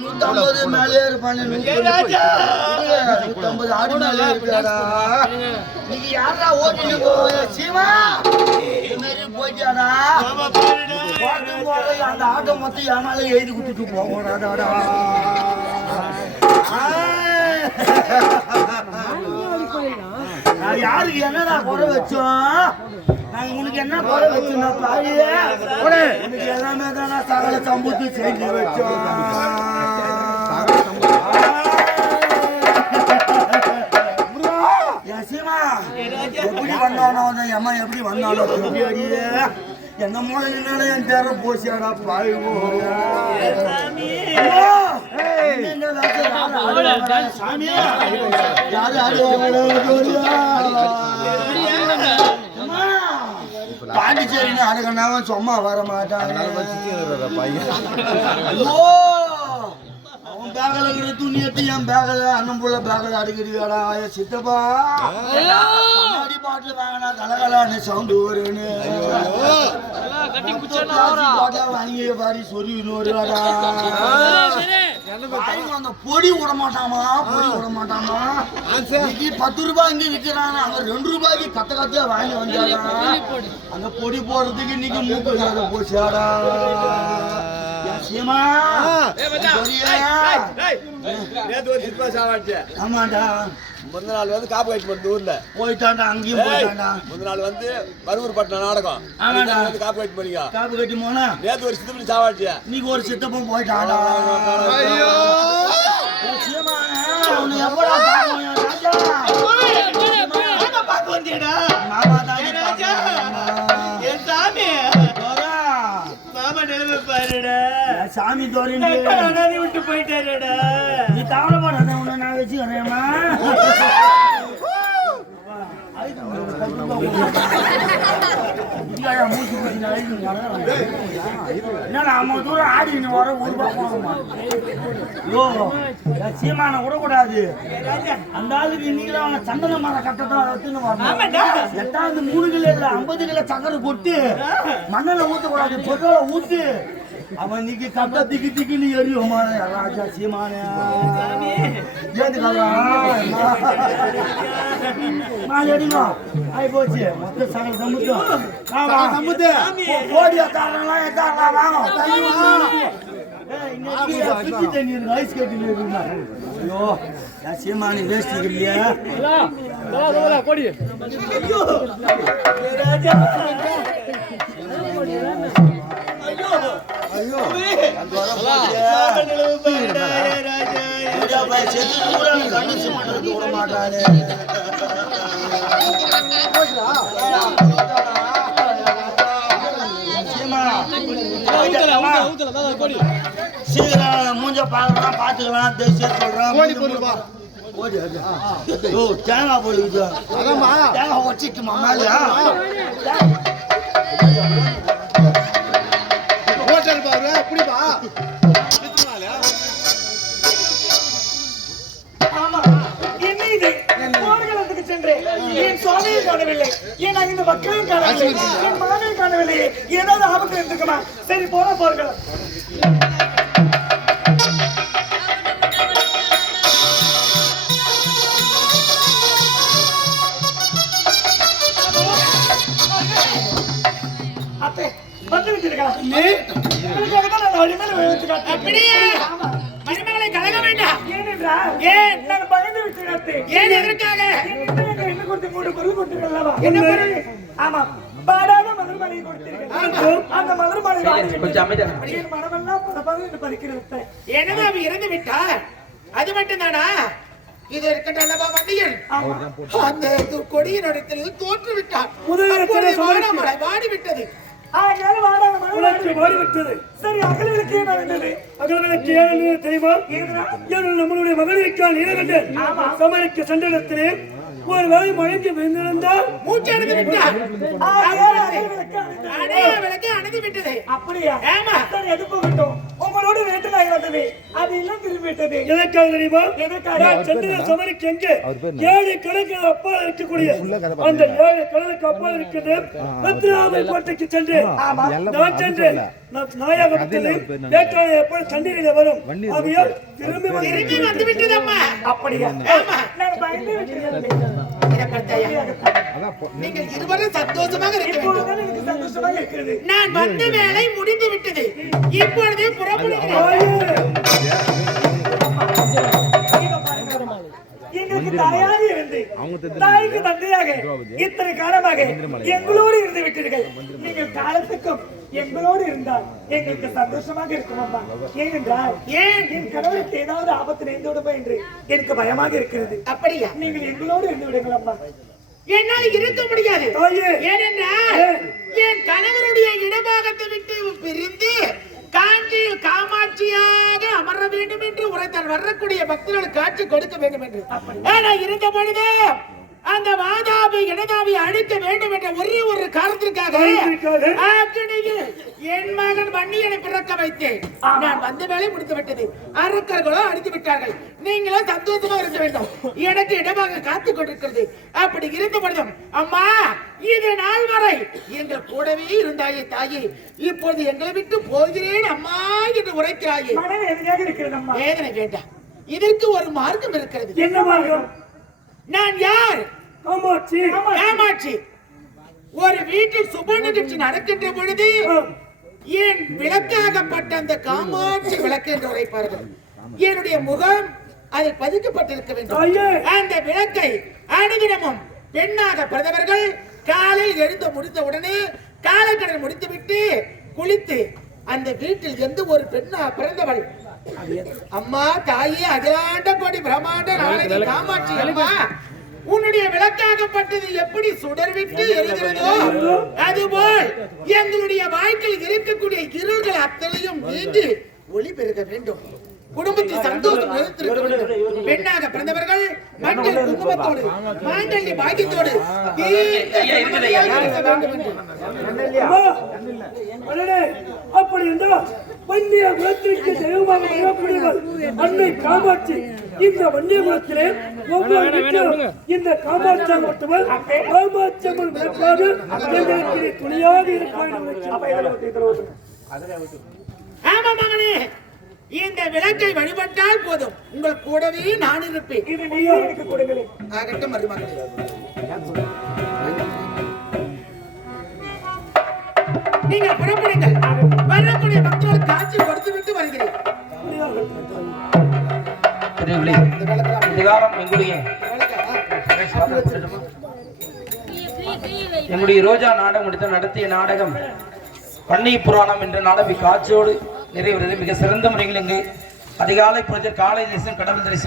நூத்தம்பது மேலே இருப்பானே நூத்தம்பது ஆடு மேலே இருக்காடா நீங்க யாரா ஓட்டிட்டு போவீங்க சீமா போயிட்டியாடா அந்த ஆட்டோ மொத்தம் என் மேலே எழுதி கொடுத்துட்டு போகடாடா நான் யாருக்கு என்னடா குறை வச்சோம் உனக்கு என்ன குறை வச்சோம்? பாரு உனக்கு எல்லாமே தானே சகல சம்புத்து செஞ்சு வச்சோம். என் சீமா, எப்படி வந்தானோ அந்த எம்மா எப்படி வந்தானோ என்ன மூலம் என் பேர போசியாடா பாய்வோ சாமி யாரு பாண்டிச்சேரின்னு அடக்கனாவன் சும்மா வர மாட்டாங்க ஐயோ! அவன் பேகல இருக்கிற துணி எடுத்து என் பேகல அண்ணன் புள்ள பேகல அடிக்கிறீடா சித்தப்பா. கண்ணாடி பாட்டில் வாங்கினா கலகலான்னு சவுண்டு வருன்னு பாட்டா வாங்கி பாடி சொல்லி வாய்க்கு அந்த பொடி விட மாட்டாமா? பொடி விட மாட்டாமா? இன்னைக்கு பத்து ரூபாய் இங்க விக்கிறான்? அங்க ரெண்டு ரூபாய்க்கு கத்த கத்தியா வாங்கி வந்தாடா அந்த பொடி போடுறதுக்கு இன்னைக்கு மூக்கு இல்லாத போச்சாடா? ஆமாடா. முந்தின நாள் வந்து காப்பு கட்டி போட்டு ஊர்ல. போயிட்டான்டா அங்கேயும் போயிட்டான்டா. முந்தின நாள் வந்து பருவூர் நாடகம். வந்து காப்பு கட்டி பண்ணிக்கோ காப்பு கட்டி போனா? நேத்து ஒரு சித்தப்படி சாவாச்சு. இன்னைக்கு ஒரு சித்தப்பன் போயிட்டான்டா ஐயோ! சாமி தோரா, விட்டு போயிட்டாருடா நீ கவலைப்படாத, உன்னை நான் வச்சுக்கிறேன்மா. அம்மா தூரம் ஆடின்னு வர ஒரு என் சீமானை விடக்கூடாது. அந்த ஆளுக்கு இன்னைக்கு அவனை சந்தன மரம். எட்டாவது மூணு கிலோ ஐம்பது கிலோ சக்கரை கொட்டு மண்ணில் ஊத்தக்கூடாது பொருளை ஊத்து அவன் இன்னைக்கு கட்ட திக்கி திக்கின்னு எரியுமா ராஜா சீமானே. மொத்த சகல சமுத்திரம். சமுத்திரம். கோடியா வாங்க ஐஸ் இருக்குண்ணா. ஐயோ, வேஷ்டி இல்லையா? ஐயோ, ஏ ராஜா. சீக்கிரம் மூஞ்ச பார்க்கலாம் பார்த்துக்கலாம் தேசிய சொல்றேன் தேங்காய் போடுது தேங்காய் வச்சுட்டுமா மேல ஐந்து மக்களையும் காணவில்லை. என் மகனை காணவில்லை. ஏதாவது ஆபத்து இருந்துக்குமா சரி போன போர்க்களம் அத்தை வந்து விட்டீர்களா உங்களுக்காக தான் நான் வழிமேல? மருமகளை வேண்டாம். ஏனென்றால் ஏன்? நான் பயந்து விட்டேன் அத்தை. ஏன் எதற்காக? கொடுத்து மூணு பொருள் கொடுத்தீர்களா? என்ன பொருள்? ஆமா. பாடாத மலர்மலையை கொடுத்தீர்கள். அந்த மலர்மலை வாடி என் மனமெல்லாம் பதபதன்னு என்று பறிக்கிறது அத்தை. எனது அவ இறந்து விட்டார் அது மட்டும்தானா? இது இருக்கட்டும் அல்லவா வண்டியன் அந்த து- கொடியினிடத்தில் தோற்று விட்டார் முதலில் வாடி விட்டது சரி அகலிலுக்கு என்ன வேண்டது அகலங்களுக்கு ஏன் தெரியுமா? நம்மளுடைய மகளிருக்கால் இளகண்டன் சமரிக்க சென்றிடத்திலே ஒரு வேலை மழைக்கு விழுந்திருந்தால்? மூச்சு அடைந்து விட்டார் விளக்கு. அணைந்து விட்டது. அப்படியா? ஆமா. சரி அது போகட்டும் உங்களோட நாய் வந்தது அது எல்லாம் திரும்பி விட்டது எதற்காக தெரியுமா? எதற்காக? நான் சென்றிட சமரிக்கு எங்கே? ஏழு அப்பால் இருக்கக்கூடிய அந்த ஏழு அப்பால் இருக்கின்ற ரத்னாவை கோட்டைக்கு சென்று நான் சென்று நான் நாயகத்திலே வேட்டாளை எப்படி தண்ணீரிலே வரும். ஆகையால் திரும்பி வந்து விட்டது. அம்மா. அப்படியா? ஆமா. நான் பயந்து விட்டேன் இதை பார்த்தாயா? நீங்கள் இருவரும் சந்தோஷமாக இருக்க வேண்டும் நான் வந்த வேலை முடிந்து விட்டது இப்பொழுது புறப்படுகிறேன். எங்களுக்கு இருந்து தாய்க்கு தந்தையாக இத்தனை காலமாக எங்களோடு இருந்து விட்டீர்கள். நீங்கள் காலத்துக்கும் எங்களோடு இருந்தால் எங்களுக்கு சந்தோஷமாக இருக்கும் அம்மா ஏனென்றால் ஏன் என் கணவருக்கு ஏதாவது ஆபத்து நேர்ந்து விடுமோ என்று எனக்கு பயமாக இருக்கிறது. அப்படியா? நீங்கள் எங்களோடு இருந்து விடுங்கள் அம்மா என்னால் இருக்க முடியாது. ஏனென்றால் என் கணவருடைய இடபாகத்தை உரைத்தார் வரக்கூடிய பக்தர்களுக்கு காட்சி கொடுக்க வேண்டும் என்று. ஆனா இருந்த பொழுது அந்த வாதாபி இடதாபி அழிக்க வேண்டும் என்ற ஒரே ஒரு காரணத்திற்காக? ஆக்கினியில் என் மகன் வன்னியனை பிறக்க வைத்தேன். நான் வந்த வேலை முடித்து விட்டது. அரக்கர்களோ அடித்து விட்டார்கள். நீங்களும் சந்தோஷமா இருக்க வேண்டும். எனக்கு இடமாக காத்து கொண்டிருக்கிறது. அப்படி இருந்த பொழுதும் அம்மா இது நாள் வரை எங்கள் கூடவே இருந்தாயே தாயே. இப்பொழுது எங்களை விட்டு போகிறேன் அம்மா என்று உரைக்கிறாயே. வேதனை வேண்டாம். இதற்கு ஒரு மார்க்கம் இருக்கிறது. என்ன மார்க்கம்? நான் யார்? காமாட்சி. ஏமாற்றி ஒரு வீட்டில் சுப நிகழ்ச்சி நடக்கின்ற பொழுது என் விளக்காகப்பட்ட அந்த காமாட்சி விளக்கு என்று உரைப்பார்கள். என்னுடைய முகம் அதில் பதிக்கப்பட்டிருக்க வேண்டும். அந்த விளக்கை அனுதினமும் பெண்ணாக பிறந்தவர்கள் காலையில் எழுந்து முடித்த உடனே காலைக்கடன் முடித்துவிட்டு குளித்து அந்த வீட்டில் எந்த ஒரு பெண்ணா பிறந்தவள் அம்மா தாயே அகிலாண்ட கோடி பிரம்மாண்ட நாளைக்கு காமாட்சி அம்மா உன்னுடைய விளக்காகப்பட்டது எப்படி சுடர்விட்டு எரிகிறதோ அதுபோல் எங்களுடைய வாழ்க்கையில் இருக்கக்கூடிய இருள்கள் அத்தனையும் நீங்கி ஒளி பெருக வேண்டும் குடும்பத்தில் சந்தோஷம் பெண்ணாக பிறந்தவர்கள் மஞ்சள் குங்குமத்தோடு மாங்கல்ய பாக்கியத்தோடு தீர்க்க அப்படி என்றால் வன்னிய குலத்திற்கு தெய்வமாக விளங்கக்கூடியவர் அன்னை காமாட்சி இந்த வன்னிய குலத்திலே ஒவ்வொரு இந்த காமாட்சி மட்டுமல் காமாட்சி அம்மன் விளக்காக எங்களுக்கு துணையாக இருக்க இந்த விளக்கை வழிபட்டால் போதும். உங்கள் கூடவே நான் இருப்பேன். இது நீயே எனக்கு கொடுங்களேன் ஆகட்டும் மருமகனே நீங்கள் புறப்படுங்கள். இதுகாரம் எங்களுடைய எங்களுடைய ரோஜா நாடகம் முடித்த நடத்திய நாடகம் பன்னி புராணம் என்ற நாடகம் காட்சியோடு நிறைவேறது மிக சிறந்த முறையில் இங்கு அதிகாலை புரஜர் காலை தரிசனம் கடவுள் தரிசனம்